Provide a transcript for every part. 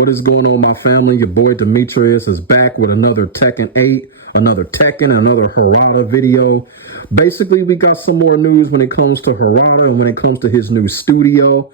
What is going on, my family? Your boy Demetrius is back with another Tekken 8, another Tekken, another Harada video. Basically, we got some more news when it comes to Harada and when it comes to his new studio,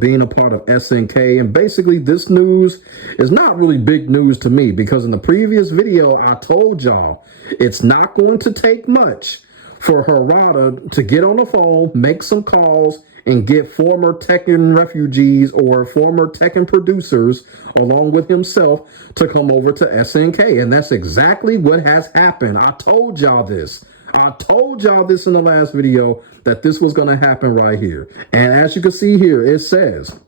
being a part of SNK. And basically, this news is not really big news to me because in the previous video, I told y'all it's not going to take much for Harada to get on the phone, make some calls, and get former Tekken refugees or former Tekken producers along with himself to come over to SNK. And that's exactly what has happened. I told y'all this. I told y'all this in the last video that this was going to happen right here. And as you can see here, it says,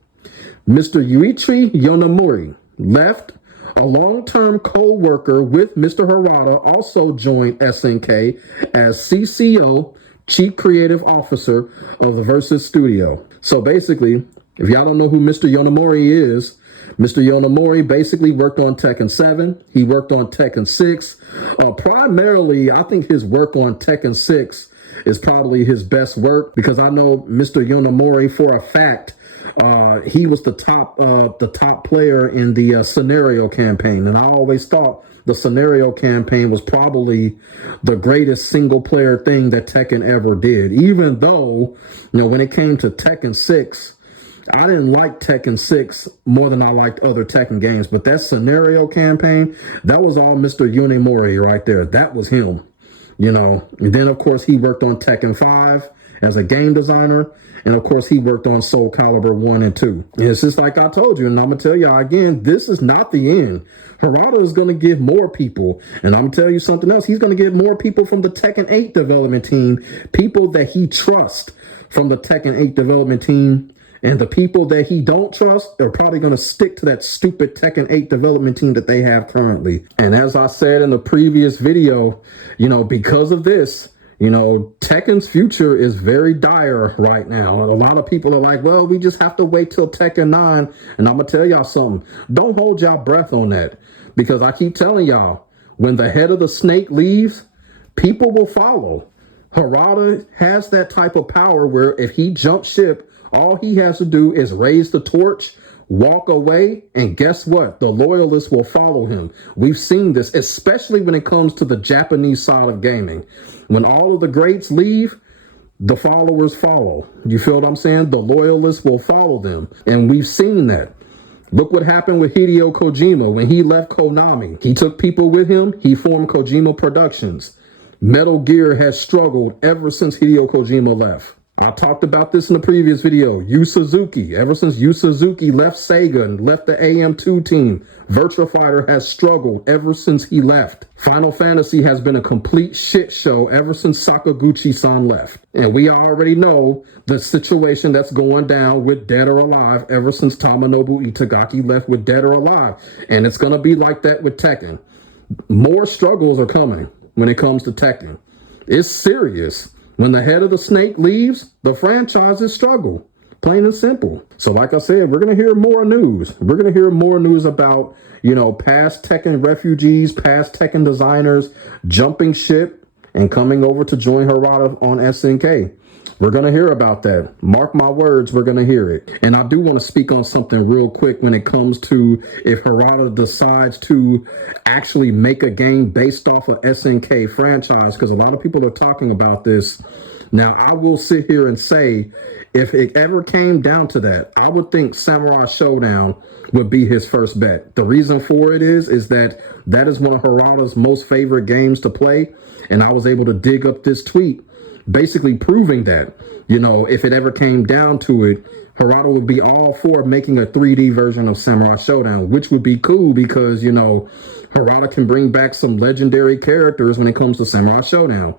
Mr. Yuichi Yonemori left. A long-term co-worker with Mr. Harada also joined SNK as CCO, Chief Creative Officer of the Versus Studio. So basically, if y'all don't know who Mr. Yonemori is, Mr. Yonemori basically worked on Tekken 7. He worked on Tekken 6. Primarily, I think his work on Tekken 6 is probably his best work because I know Mr. Yonemori for a fact. He was the top player in the scenario campaign, and I always thought the scenario campaign was probably the greatest single player thing that Tekken ever did. Even though, when it came to Tekken 6, I didn't like Tekken 6 more than I liked other Tekken games, but that scenario campaign, that was all Mr. Yonemori right there. That was him, And then of course he worked on Tekken 5 as a game designer. And of course, he worked on Soul Calibur 1 and 2. And it's just like I told you, and I'm going to tell y'all again, this is not the end. Harada is going to get more people. And I'm going to tell you something else. He's going to get more people from the Tekken 8 development team, people that he trusts from the Tekken 8 development team. And the people that he don't trust are probably going to stick to that stupid Tekken 8 development team that they have currently. And as I said in the previous video, because of this, Tekken's future is very dire right now. A lot of people are like, well, we just have to wait till Tekken 9. And I'm going to tell y'all something. Don't hold y'all breath on that. Because I keep telling y'all, when the head of the snake leaves, people will follow. Harada has that type of power where if he jumps ship, all he has to do is raise the torch, walk away, and guess what? The loyalists will follow him. We've seen this, especially when it comes to the Japanese side of gaming. When all of the greats leave, the followers follow. You feel what I'm saying? The loyalists will follow them. And we've seen that. Look what happened with Hideo Kojima when he left Konami. He took people with him. He formed Kojima Productions. Metal Gear has struggled ever since Hideo Kojima left. I talked about this in the previous video. Yu Suzuki, ever since Yu Suzuki left Sega and left the AM2 team, Virtua Fighter has struggled ever since he left. Final Fantasy has been a complete shit show ever since Sakaguchi-san left. And we already know the situation that's going down with Dead or Alive ever since Tamanobu Itagaki left with Dead or Alive. And it's going to be like that with Tekken. More struggles are coming when it comes to Tekken. It's serious. When the head of the snake leaves, the franchises struggle, plain and simple. So like I said, we're going to hear more news. We're going to hear more news about, past Tekken refugees, past Tekken designers jumping ship and coming over to join Harada on SNK. We're going to hear about that. Mark my words, we're going to hear it. And I do want to speak on something real quick when it comes to if Harada decides to actually make a game based off of SNK franchise, because a lot of people are talking about this. Now, I will sit here and say, if it ever came down to that, I would think Samurai Showdown would be his first bet. The reason for it is that is one of Harada's most favorite games to play. And I was able to dig up this tweet basically proving that, if it ever came down to it, Harada would be all for making a 3D version of Samurai Showdown, which would be cool because, Harada can bring back some legendary characters when it comes to Samurai Showdown.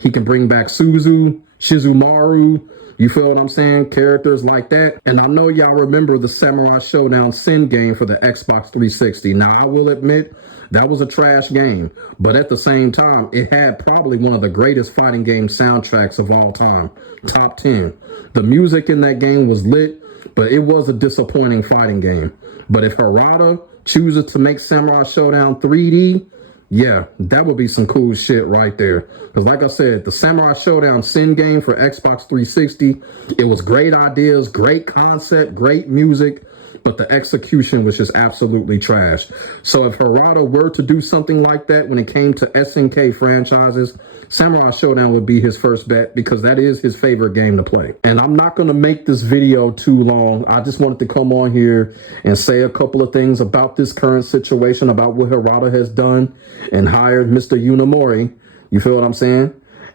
He can bring back Suzu, Shizumaru, you feel what I'm saying? Characters like that. And I know y'all remember the Samurai Showdown Sin game for the Xbox 360. Now, I will admit, that was a trash game. But at the same time, it had probably one of the greatest fighting game soundtracks of all time. Top 10. The music in that game was lit, but it was a disappointing fighting game. But if Harada chooses to make Samurai Showdown 3D, yeah, that would be some cool shit right there. Because like I said, the Samurai Showdown Sin game for Xbox 360, it was great ideas, great concept, great music. but the execution was just absolutely trash. So if Harada were to do something like that when it came to SNK franchises, Samurai Showdown would be his first bet, because that is his favorite game to play. And I'm not going to make this video too long. I just wanted to come on here and say a couple of things about this current situation, about what Harada has done and hired Mr. Yonemori. You feel what I'm saying?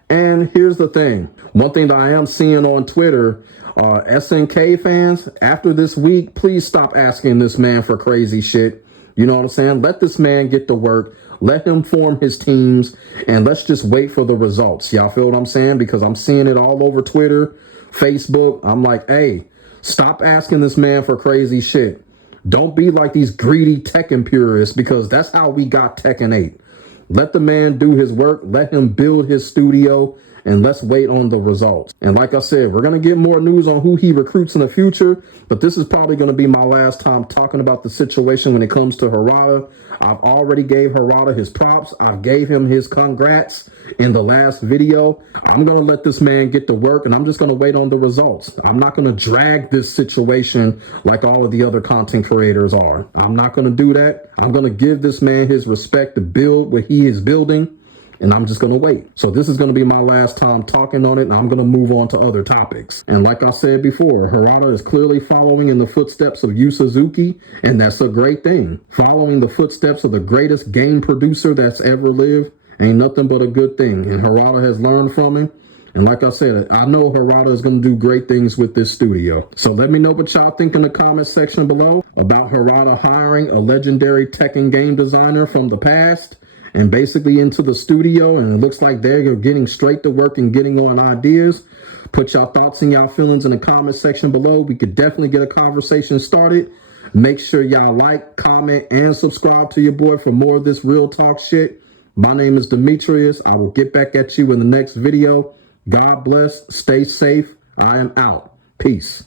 And here's the thing. One thing that I am seeing on Twitter, SNK fans, after this week, please stop asking this man for crazy shit. You know what I'm saying? Let this man get to work. Let him form his teams, and let's just wait for the results. Y'all feel what I'm saying? Because I'm seeing it all over Twitter, Facebook. I'm like, hey, stop asking this man for crazy shit. Don't be like these greedy Tekken purists, because that's how we got Tekken 8. Let the man do his work. Let him build his studio, and let's wait on the results. And like I said, we're going to get more news on who he recruits in the future, but this is probably going to be my last time talking about the situation when it comes to Harada. I've already gave Harada his props. I gave him his congrats in the last video. I'm going to let this man get to work, and I'm just going to wait on the results. I'm not going to drag this situation like all of the other content creators are. I'm not going to do that. I'm going to give this man his respect to build what he is building, and I'm just going to wait. So this is going to be my last time talking on it, and I'm going to move on to other topics. And like I said before, Harada is clearly following in the footsteps of Yu Suzuki, and that's a great thing. Following the footsteps of the greatest game producer that's ever lived ain't nothing but a good thing, and Harada has learned from him. And like I said, I know Harada is going to do great things with this studio. So let me know what y'all think in the comment section below about Harada hiring a legendary Tekken game designer from the past and basically into the studio, and it looks like they're getting straight to work and getting on ideas. Put y'all thoughts and y'all feelings in the comment section below. We could definitely get a conversation started. Make sure y'all like, comment, and subscribe to your boy for more of this real talk shit. My name is Demetrius. I will get back at you in the next video. God bless. Stay safe. I am out. Peace.